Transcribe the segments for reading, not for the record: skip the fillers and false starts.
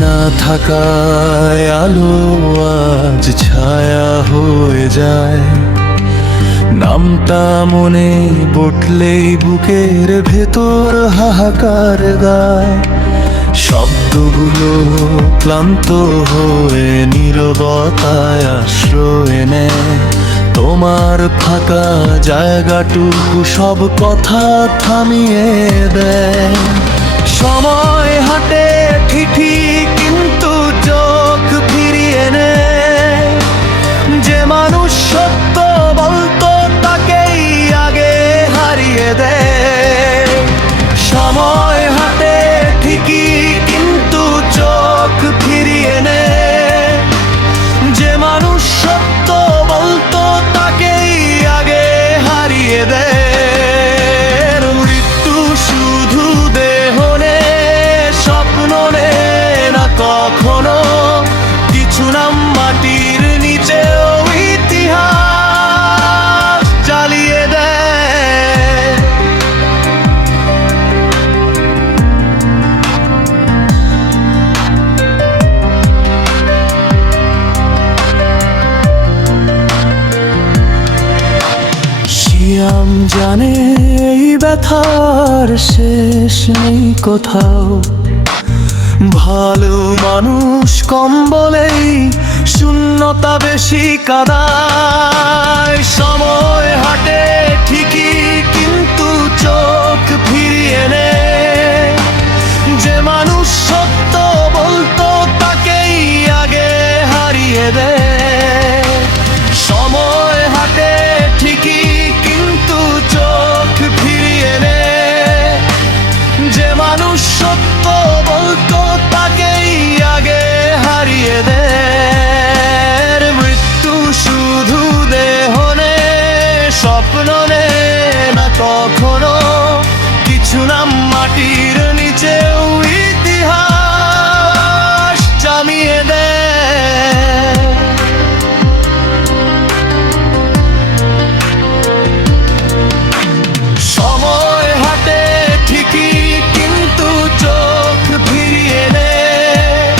না থাকায় আলো আজ ছায়া হয়ে যায়। নামটা মনে বটলেই বুকের ভেতর হাহাকার গায়। শব্দগুলো ক্লান্ত হয়ে নীরবতায় আশ্রয় নেয়। তোমার ফাঁকা জায়গাটুকু সব কথা থামিয়ে দেয়। সময় হাঁটে ঠিক কিন্তু চোখ ফিরিয়ে নেয়। যে মানুষ সত্য বলতো তাকেই আগে হারিয়ে দেয়। সময় হাঁটে ঠিকই কিন্তু চোখ ফিরিয়ে নেয়। যে মানুষ সত্য বলতো তাকেই আগে হারিয়ে দেয়। মৃত্যু শুধু দেহ নে, স্বপ্ন নে না কখনো। কিছু নাম মাটির নিচেও ইতিহাস জ্বালিয়ে দেয়। শিয়াম জানে এই ব্যথার শেষ নেই কোথাও। ভালো মানুষ কম বলেই শূন্যতা বেশি কাঁদায়। সময় হাঁটে ঠিকই কিন্তু চোখ ফিরিয়ে নেয়। যে মানুষ সত্য বলতো তাকেই আগে হারিয়ে দেয়। সময় হাঁটে ঠিকই কিন্তু চোখ ফিরিয়ে নেয়। যে মানুষ সত্য বলতো তাকেই আগে হারিয়ে দেয়। মৃত্যু শুধু দেহ নে, স্বপ্ন নে না কখনো। কিছু নাম মাটির নিচেও ইতিহাস জামিয়ে দেয়। সময় হাঁটে ঠিকই কিন্তু চোখ ফিরিয়ে নেয়।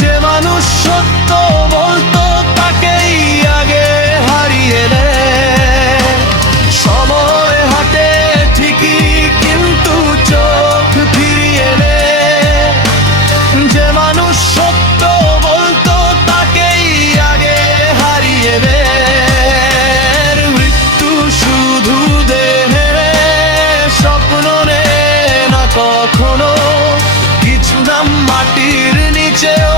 যে মানুষ সত্য বলতো তাকেই আগে হারিয়ে দেয়। সময় হাঁটে ঠিকই কিন্তু চোখ ফিরিয়ে নেয়। যে মানুষ সত্য বলতো তাকেই আগে হারিয়ে দেয়। মৃত্যু শুধু দেহের স্বপ্ন নে না কখনো। কিছু নাম মাটির নিচেও